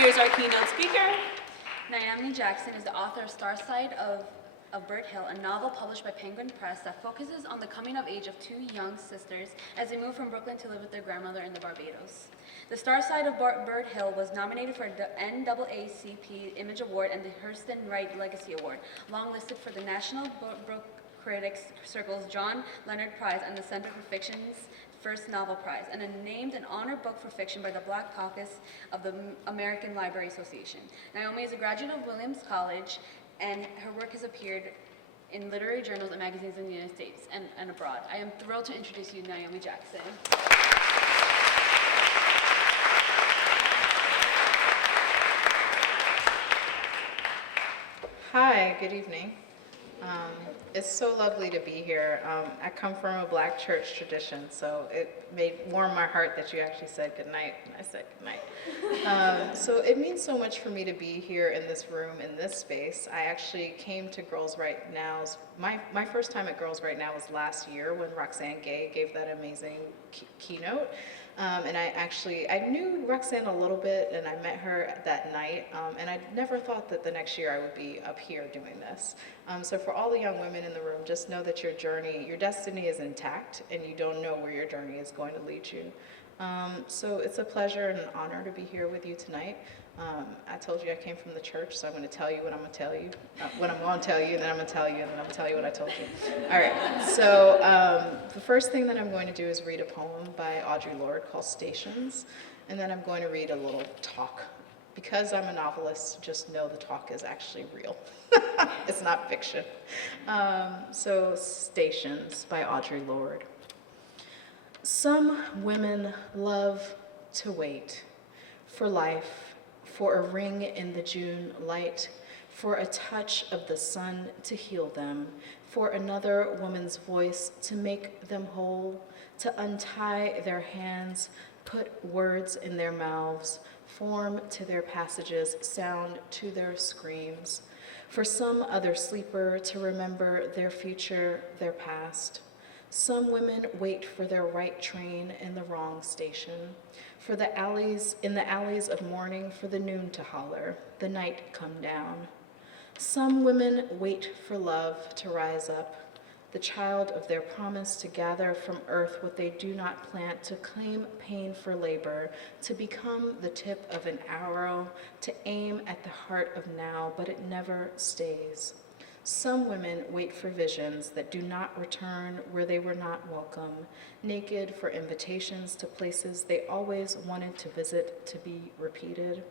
Here's our keynote speaker. Naomi Jackson is the author of Starside of Bird Hill, a novel published by Penguin Press that focuses on the coming of age of two young sisters as they move from Brooklyn to live with their grandmother in the Barbados. The Starside of Bird Hill was nominated for the NAACP Image Award and the Hurston Wright Legacy Award, longlisted for the National Book Critics Circle's John Leonard Prize and the Center for Fiction's First Novel Prize, and named an honor book for fiction by the Black Caucus of the American Library Association. Naomi is a graduate of Williams College, and her work has appeared in literary journals and magazines in the United States and abroad. I am thrilled to introduce you, Naomi Jackson. Hi, good evening. It's so lovely to be here. I come from a Black church tradition, so it warm my heart that you actually said goodnight, and I said goodnight. So it means so much for me to be here in this room, in this space. I actually came to Girls Right Now's, my first time at Girls Right Now was last year when Roxane Gay gave that amazing keynote. And I knew Roxanne a little bit, and I met her that night, and I never thought that the next year I would be up here doing this. So for all the young women in the room, just know that your journey, your destiny is intact, and you don't know where your journey is going to lead you. So it's a pleasure and an honor to be here with you tonight. I told you I came from the church, so I'm going to tell you what I'm going to tell you, what I'm going to tell you, and then I'm going to tell you, and then I'm going to tell you what I told you. All right, so the first thing that I'm going to do is read a poem by Audre Lorde called Stations, and then I'm going to read a little talk. Because I'm a novelist, just know the talk is actually real. It's not fiction. So Stations by Audre Lorde. Some women love to wait for life, for a ring in the June light, for a touch of the sun to heal them, for another woman's voice to make them whole, to untie their hands, put words in their mouths, form to their passages, sound to their screams, for some other sleeper to remember their future, their past. Some women wait for their right train in the wrong station, for the alleys, in the alleys of morning, for the noon to holler, the night come down. Some women wait for love to rise up, the child of their promise to gather from earth what they do not plant, to claim pain for labor, to become the tip of an arrow, to aim at the heart of now, but it never stays. Some women wait for visions that do not return where they were not welcome, naked for invitations to places they always wanted to visit to be repeated.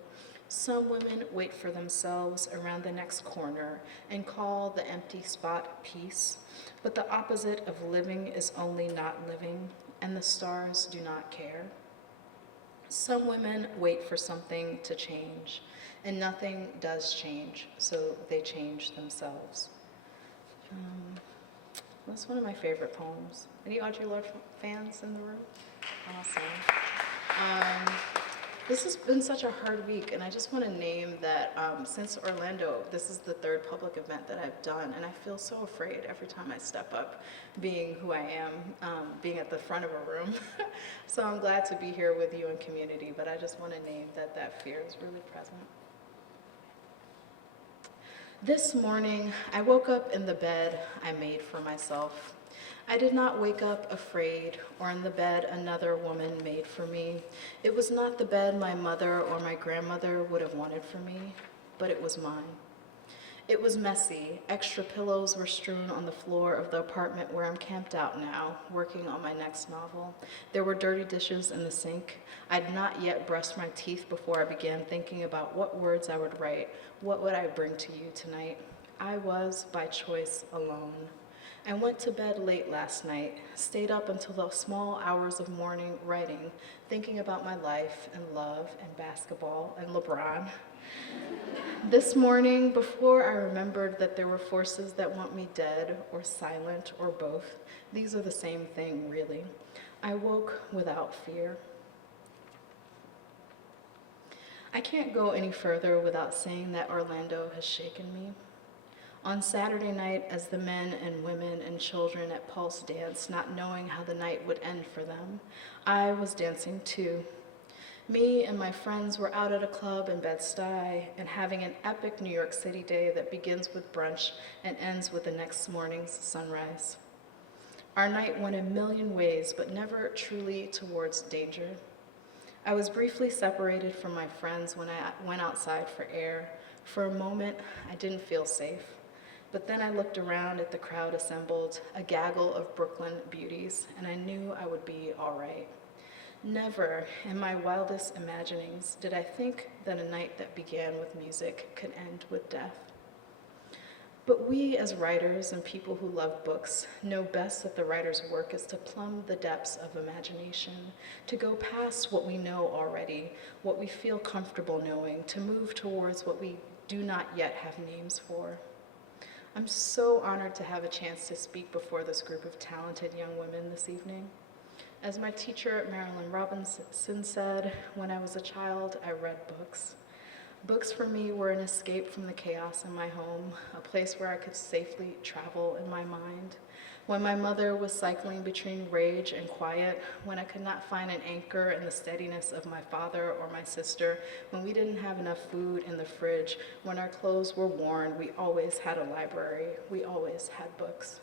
Some women wait for themselves around the next corner and call the empty spot peace, but the opposite of living is only not living, and the stars do not care. Some women wait for something to change, and nothing does change, so they change themselves. That's one of my favorite poems. Any Audre Lorde fans in the room? Awesome. This has been such a hard week, and I just want to name that since Orlando, this is the third public event that I've done, and I feel so afraid every time I step up, being who I am, being at the front of a room. So I'm glad to be here with you in community, but I just want to name that that fear is really present. This morning, I woke up in the bed I made for myself. I did not wake up afraid or in the bed another woman made for me. It was not the bed my mother or my grandmother would have wanted for me, but it was mine. It was messy. Extra pillows were strewn on the floor of the apartment where I'm camped out now, working on my next novel. There were dirty dishes in the sink. I'd not yet brushed my teeth before I began thinking about what words I would write. What would I bring to you tonight? I was, by choice, alone. I went to bed late last night, stayed up until the small hours of morning writing, thinking about my life and love and basketball and LeBron. This morning, before I remembered that there were forces that want me dead or silent or both, these are the same thing, really, I woke without fear. I can't go any further without saying that Orlando has shaken me. On Saturday night, as the men and women and children at Pulse danced, not knowing how the night would end for them, I was dancing too. Me and my friends were out at a club in Bed-Stuy and having an epic New York City day that begins with brunch and ends with the next morning's sunrise. Our night went a million ways, but never truly towards danger. I was briefly separated from my friends when I went outside for air. For a moment, I didn't feel safe. But then I looked around at the crowd assembled, a gaggle of Brooklyn beauties, and I knew I would be all right. Never in my wildest imaginings did I think that a night that began with music could end with death. But we as writers and people who love books know best that the writer's work is to plumb the depths of imagination, to go past what we know already, what we feel comfortable knowing, to move towards what we do not yet have names for. I'm so honored to have a chance to speak before this group of talented young women this evening. As my teacher, Marilyn Robinson, said, when I was a child, I read books. Books for me were an escape from the chaos in my home, a place where I could safely travel in my mind. When my mother was cycling between rage and quiet, when I could not find an anchor in the steadiness of my father or my sister, when we didn't have enough food in the fridge, when our clothes were worn, we always had a library, we always had books.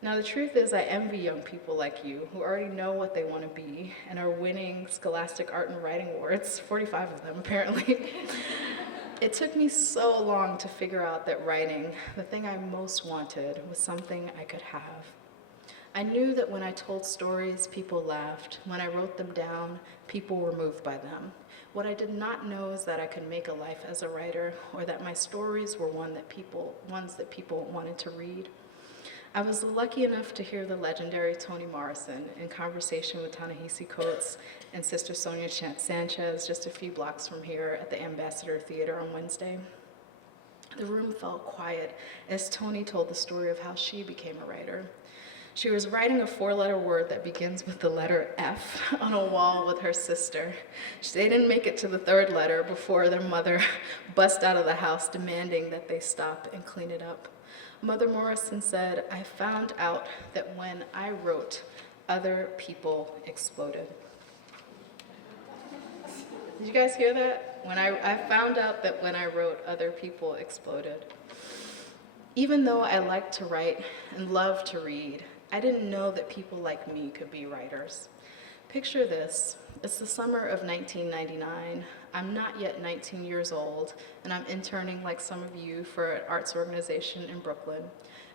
Now, the truth is, I envy young people like you who already know what they want to be and are winning Scholastic Art and Writing Awards, 45 of them apparently. It took me so long to figure out that writing, the thing I most wanted, was something I could have. I knew that when I told stories, people laughed. When I wrote them down, people were moved by them. What I did not know is that I could make a life as a writer, or that my stories were ones that people wanted to read. I was lucky enough to hear the legendary Toni Morrison in conversation with Ta-Nehisi Coates and Sister Sonia Sanchez just a few blocks from here at the Ambassador Theater on Wednesday. The room felt quiet as Toni told the story of how she became a writer. She was writing a 4-letter word that begins with the letter F on a wall with her sister. They didn't make it to the 3rd letter before their mother bust out of the house demanding that they stop and clean it up. Mother Morrison said, "I found out that when I wrote, other people exploded." Did you guys hear that? I found out that when I wrote, other people exploded. Even though I liked to write and loved to read, I didn't know that people like me could be writers. Picture this. It's the summer of 1999. I'm not yet 19 years old, and I'm interning like some of you for an arts organization in Brooklyn.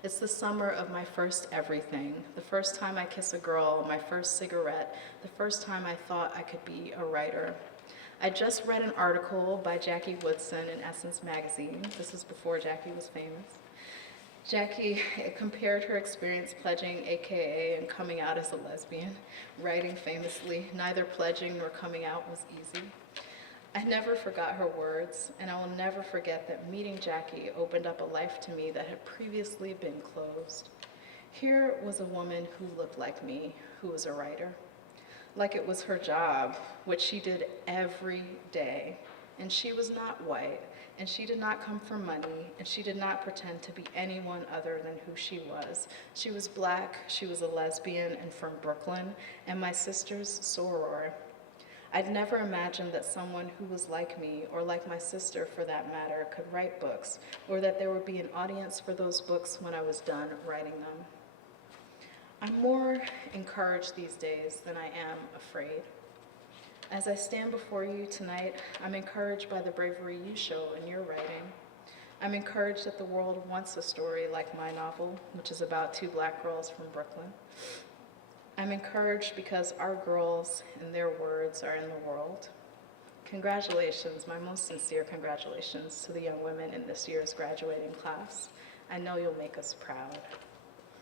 It's the summer of my first everything, the first time I kiss a girl, my first cigarette, the first time I thought I could be a writer. I just read an article by Jackie Woodson in Essence magazine. This is before Jackie was famous. Jackie compared her experience pledging, AKA, and coming out as a lesbian, writing famously, "Neither pledging nor coming out was easy." I never forgot her words, and I will never forget that meeting Jackie opened up a life to me that had previously been closed. Here was a woman who looked like me, who was a writer. Like it was her job, which she did every day. And she was not white, and she did not come from money, and she did not pretend to be anyone other than who she was. She was Black, she was a lesbian, and from Brooklyn, and my sister's soror. I'd never imagined that someone who was like me, or like my sister for that matter, could write books, or that there would be an audience for those books when I was done writing them. I'm more encouraged these days than I am afraid. As I stand before you tonight, I'm encouraged by the bravery you show in your writing. I'm encouraged that the world wants a story like my novel, which is about 2 Black girls from Brooklyn. I'm encouraged because our girls and their words are in the world. Congratulations, my most sincere congratulations to the young women in this year's graduating class. I know you'll make us proud.